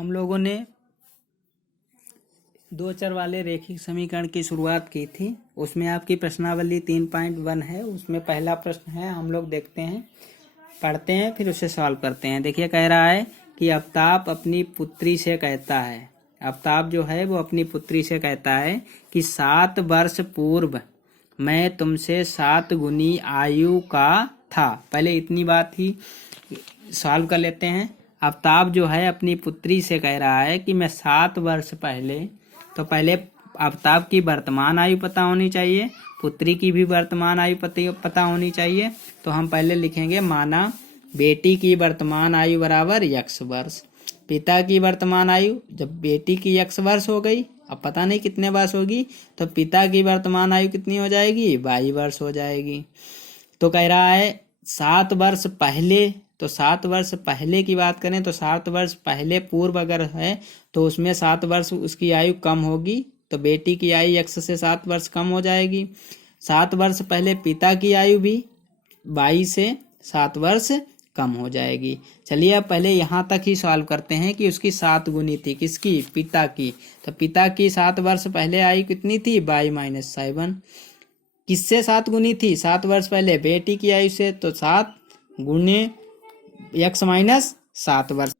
हम लोगों ने दो चर वाले रैखिक समीकरण की शुरुआत की थी। उसमें आपकी प्रश्नावली 3.1 है। उसमें पहला प्रश्न है, हम लोग देखते हैं, पढ़ते हैं, फिर उसे सॉल्व करते हैं। देखिए, कह रहा है कि आफ्ताब अपनी पुत्री से कहता है, आफ्ताब जो है वो अपनी पुत्री से कहता है कि 7 वर्ष पूर्व मैं तुमसे 7 गुनी आयु का था। पहले इतनी बात ही सॉल्व कर लेते हैं। आफ्ताब जो है अपनी पुत्री से कह रहा है कि मैं 7 वर्ष पहले, तो पहले आफ्ताब की वर्तमान आयु पता होनी चाहिए, पुत्री की भी वर्तमान आयु पता होनी चाहिए। तो हम पहले लिखेंगे, माना बेटी की वर्तमान आयु बराबर x वर्ष, पिता की वर्तमान आयु, जब बेटी की x वर्ष हो गई, अब पता नहीं कितने वर्ष होगी, तो पिता की वर्तमान आयु कितनी हो जाएगी, y वर्ष हो जाएगी। तो कह रहा है 7 वर्ष पहले, तो 7 वर्ष पहले की बात करें तो 7 वर्ष पहले पूर्व अगर है तो उसमें 7 वर्ष उसकी आयु कम होगी, तो बेटी की आयु x से 7 वर्ष कम हो जाएगी। 7 वर्ष पहले पिता की आयु भी y से 7 वर्ष कम हो जाएगी। चलिए अब पहले यहाँ तक ही सॉल्व करते हैं कि उसकी 7 गुनी थी, किसकी, पिता की। तो पिता की 7 वर्ष पहले आयु कितनी थी, y - 7। किससे 7 गुनी थी, 7 वर्ष पहले बेटी की आयु से, तो 7 गुने x - 7 वर्ष।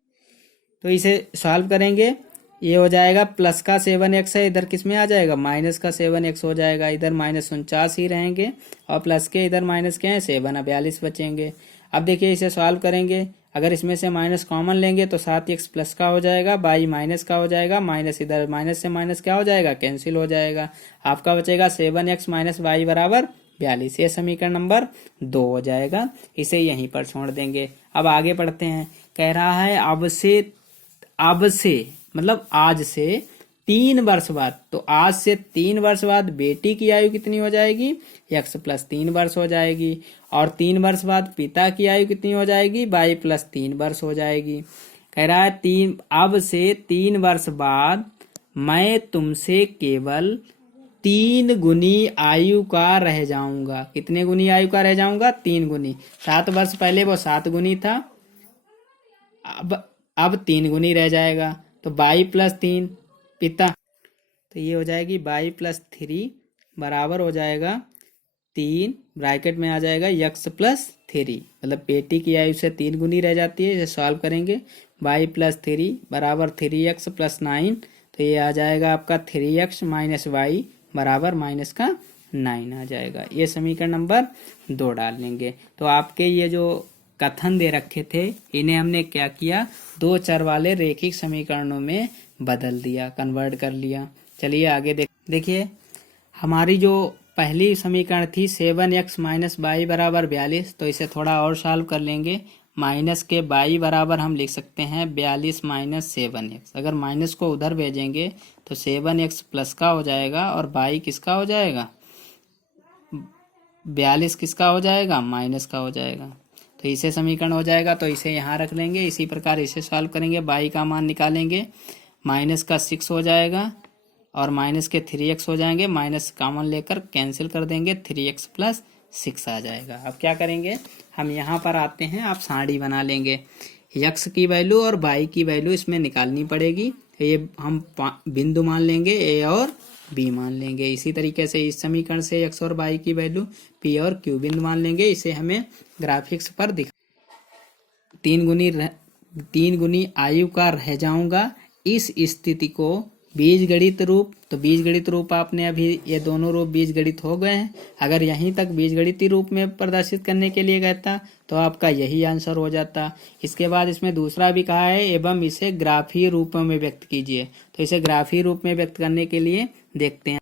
तो इसे सॉल्व करेंगे, ये हो जाएगा प्लस का 7x है, इधर किस में आ जाएगा, माइनस का 7x हो जाएगा, इधर -49 ही रहेंगे, और प्लस के इधर माइनस के हैं 7, 42 बचेंगे। अब देखिए इसे सॉल्व करेंगे, अगर इसमें से माइनस कॉमन लेंगे तो 7x प्लस का हो जाएगा, y माइनस का हो जाएगा, माइनस इधर माइनस से माइनस क्या हो जाएगा, कैंसिल हो जाएगा। आपका बचेगा 7x - y बराबर 42। ये समीकरण नंबर 2 हो जाएगा। इसे यहीं पर छोड़ देंगे। अब आगे पढ़ते हैं। कह रहा है अब से मतलब आज से 3 वर्ष बाद, तो आज से 3 वर्ष बाद बेटी की आयु कितनी हो जाएगी, x + 3 वर्ष हो जाएगी, और 3 वर्ष बाद पिता की आयु कितनी हो जाएगी, y + 3 वर्ष हो जाएगी। कह रहा है अब से 3 वर्ष बाद मैं तुमसे केवल 3 गुनी आयु का रह जाऊंगा। कितने गुनी आयु का रह जाऊंगा, 3 गुनी। 7 वर्ष पहले वो 7 गुनी था, अब 3 गुनी रह जाएगा, तो y + 3 पिता, तो ये हो जाएगी y + 3 बराबर हो जाएगा 3, ब्रैकेट में आ जाएगा x + 3, मतलब बेटी की आयु से 3 गुनी रह जाती है। इसे सॉल्व करेंगे, y + 3 बराबर 3x + 9, तो ये आ जाएगा आपका 3x - y बराबर -9 आ जाएगा। ये समीकरण नंबर 2 डाल लेंगे। तो आपके ये जो कथन दे रखे थे, इन्हें हमने क्या किया, 2 चर वाले रैखिक समीकरणों में बदल दिया, कन्वर्ट कर लिया। चलिए आगे देखिए, हमारी जो पहली समीकरण थी 7x - y बराबर 42, तो इसे थोड़ा और सॉल्व कर लेंगे। माइनस के y बराबर हम लिख सकते हैं 42 - 7x। अगर माइनस को उधर भेजेंगे तो 7x प्लस का हो जाएगा, और y किसका हो जाएगा, 42 किसका हो जाएगा, माइनस का हो जाएगा। तो इसे समीकरण हो जाएगा, तो इसे यहाँ रख लेंगे। इसी प्रकार इसे सॉल्व करेंगे, y का मान निकालेंगे, माइनस का 6 हो जाएगा, और माइनस के 3x हो जाएंगे, माइनस कॉमन लेकर कैंसिल कर देंगे, 3x + 6 आ जाएगा। अब क्या करेंगे, हम यहाँ पर आते हैं, आप साड़ी बना लेंगे। x की वैल्यू और y की वैल्यू इसमें निकालनी पड़ेगी। ये हम बिंदु मान लेंगे, a और b मान लेंगे। इसी तरीके से इस समीकरण से x और y की वैल्यू p और q बिंदु मान लेंगे। इसे हमें ग्राफिक्स पर दिखा, 3 गुनी आयु का रह जाऊंगा, इस स्थिति को बीजगणित रूप, तो बीजगणित रूप आपने अभी ये दोनों रूप बीजगणित हो गए हैं। अगर यहीं तक बीजगणितीय रूप में प्रदर्शित करने के लिए कहता तो आपका यही आंसर हो जाता। इसके बाद इसमें दूसरा भी कहा है, एवं इसे ग्राफीय रूप में व्यक्त कीजिए। तो इसे ग्राफीय रूप में व्यक्त करने के लिए देखते हैं।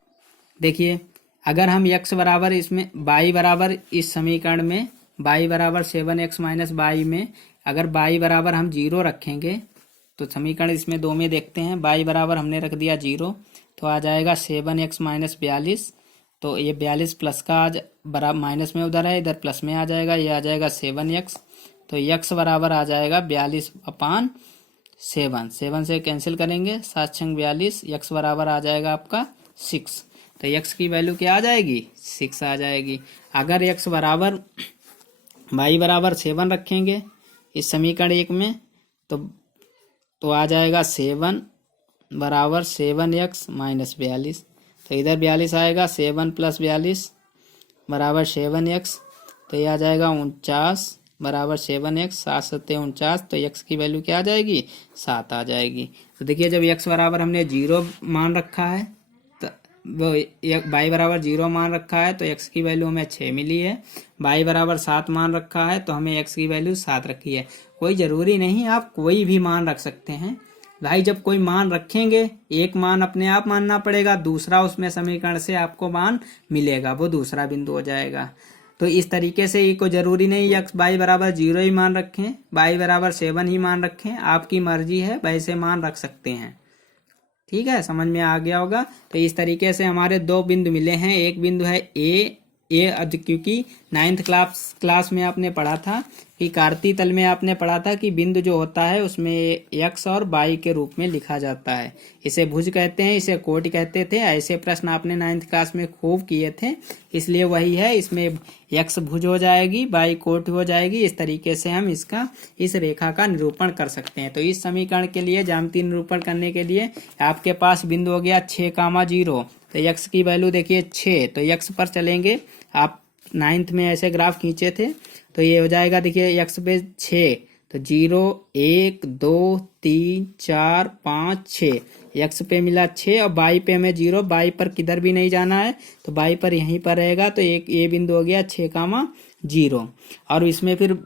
देखिए, अगर हम x बराबर, इसमें y बराबर, इस समीकरण में y बराबर 7x - y में अगर y बराबर हम 0 रखेंगे, तो समीकरण इसमें 2 में देखते हैं, y बराबर हमने रख दिया 0, तो आ जाएगा 7x - 42, तो ये 42 प्लस का आज बराबर माइनस में उधर है, इधर प्लस में आ जाएगा, ये आ जाएगा 7x, तो x बराबर आ जाएगा 42/7, 7 से कैंसिल करेंगे, 7 × 42, x बराबर आ जाएगा आपका 6, तो x की वैल्यू क्या आ जाएगी, 6 आ जाएगी। अगर x बराबर y बराबर 7 रखेंगे इस समीकरण 1 में, तो तो आ जाएगा 7 बराबर 7x माइनस 42। तो इधर 42 आएगा, 7 प्लस 42 बराबर 7x। तो ये आ जाएगा 49 बराबर 7x, 7 सत्ते 49। तो x की वैल्यू क्या आ जाएगी, 7 आ जाएगी। तो देखिए जब x बराबर हमने 0 मान रखा है तो वो y बराबर 0 मान रखा है तो x की वैल्यू हमें 6 मिली है। y बराबर 7 मान रखा है तो हमें x की वैल्यू 7 रखी है। कोई ज़रूरी नहीं, आप कोई भी मान रख सकते हैं भाई। जब कोई मान रखेंगे, एक मान अपने आप मानना पड़ेगा, दूसरा उसमें समीकरण से आपको मान मिलेगा, वो दूसरा बिंदु हो जाएगा। तो इस तरीके से ये कोई ज़रूरी नहीं x y बराबर 0 ही मान रखें, y बराबर 7 ही मान रखें, आपकी मर्जी है, वैसे मान रख सकते हैं। ठीक है, समझ में आ गया होगा। तो इस तरीके से हमारे दो बिंदु मिले हैं। एक बिंदु है ए क्योंकि 9th क्लास में आपने पढ़ा था कि कार्तीय तल में आपने पढ़ा था कि बिंदु जो होता है उसमें x और y के रूप में लिखा जाता है। इसे भुज कहते हैं, इसे कोटि कहते थे। ऐसे प्रश्न आपने 9th क्लास में खूब किए थे, इसलिए वही है। इसमें x भुज हो जाएगी, y कोटि हो जाएगी। इस तरीके से हम इस रेखा का निरूपण कर सकते हैं। तो इस समीकरण के लिए ज्यामितीय निरूपण करने के लिए आपके पास बिंदु हो गया 6,0। तो x की वैल्यू देखिए 6, तो x पर चलेंगे। आप 9th में ऐसे ग्राफ खींचे थे, तो ये हो जाएगा देखिए x पे 6, तो 0 1 2 3 4 5 6, x पे मिला 6 और y पे हमें 0। y पर किधर भी नहीं जाना है, तो y पर यहीं पर रहेगा। तो एक ये बिंदु हो गया 6,0। और इसमें फिर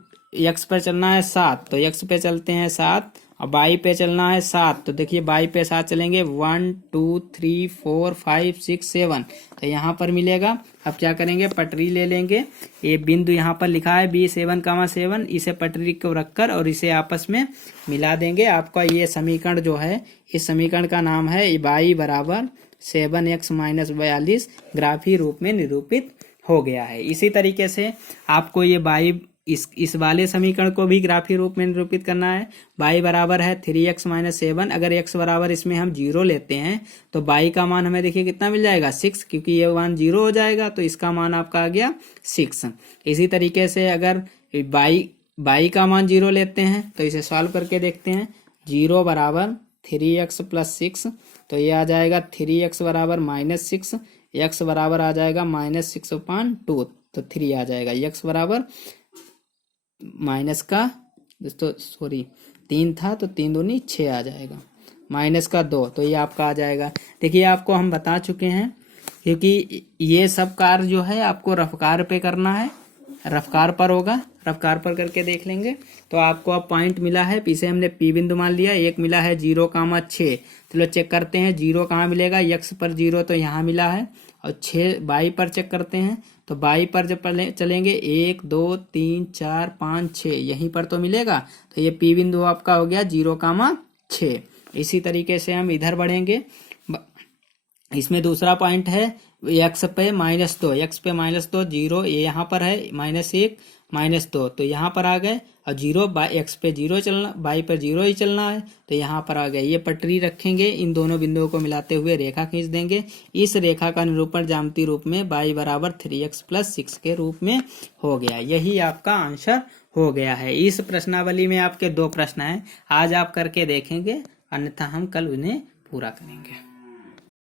x पर चलना है 7, तो x पे चलते हैं 7 और y पे चलना है 7। तो देखिए y पे 7 चलेंगे, 1 2 3 4 5 6 7, तो यहाँ पर मिलेगा। अब क्या करेंगे, पटरी ले लेंगे। ये बिंदु यहाँ पर लिखा है B7,7, इसे पटरी को रखकर और इसे आपस में मिला देंगे। आपका ये समीकरण जो है, इस समीकरण का नाम है y बराबर 7x माइनस 42 ग्राफीय रूप में निरूपित हो गया है। इसी तरीके से आपको ये y इस वाले समीकरण को भी ग्राफीय रूप में निरूपित करना है। y बराबर है 3x माइनस 7। अगर x बराबर इसमें हम 0 लेते हैं तो y का मान हमें देखिए कितना मिल जाएगा, 6, क्योंकि ये मान 0 हो जाएगा तो इसका मान आपका आ गया 6। इसी तरीके से अगर y का मान 0 लेते हैं तो इसे सॉल्व करके देखते हैं। 0 बराबर 3x प्लस 6, तो ये आ जाएगा 3x बराबर माइनस 6, x बराबर आ जाएगा माइनस 6/2, तो 3 आ जाएगा। x बराबर माइनस का दोस्तों 3 था, तो 3 दूनी 6 आ जाएगा, माइनस का 2, तो ये आपका आ जाएगा। देखिए आपको हम बता चुके हैं, क्योंकि ये सब कार्य जो है आपको रफ्कार पे करना है, रफ्कार पर होगा, रफ्कार पर करके देख लेंगे। तो आपको अब पॉइंट मिला है, पीछे हमने P बिंदु मान लिया, एक मिला है 0,6। चलो चेक करते हैं 0 कहाँ मिलेगा, x पर 0 तो यहाँ मिला है, और 6 y पर चेक करते हैं। तो y पर जब चलेंगे 1 2 3 4 5 6, यहीं पर तो मिलेगा। तो ये P बिंदु आपका हो गया 0,6। इसी तरीके से हम इधर बढ़ेंगे। इसमें दूसरा पॉइंट है x पे -2, x पे -2 0, ये यहाँ पर है -1 -2, तो यहाँ पर आ गए। और 0 x पे 0 चलना, y पर 0 ही चलना है, तो यहाँ पर आ गए। ये पटरी रखेंगे, इन दोनों बिंदुओं को मिलाते हुए रेखा खींच देंगे। इस रेखा का निरूपण ज्यामितीय रूप में y बराबर 3x प्लस 6 के रूप में हो गया। यही आपका आंसर हो गया है। इस प्रश्नावली में आपके 2 प्रश्न हैं, आज आप करके देखेंगे, अन्यथा हम कल उन्हें पूरा करेंगे।